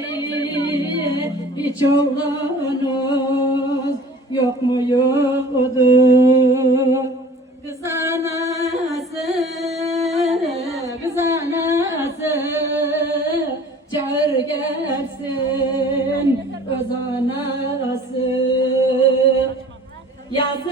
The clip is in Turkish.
emmileri hiç oğlunuz yok muydu? Kız anası, kız anası çağır gelsin öz anası. Yazı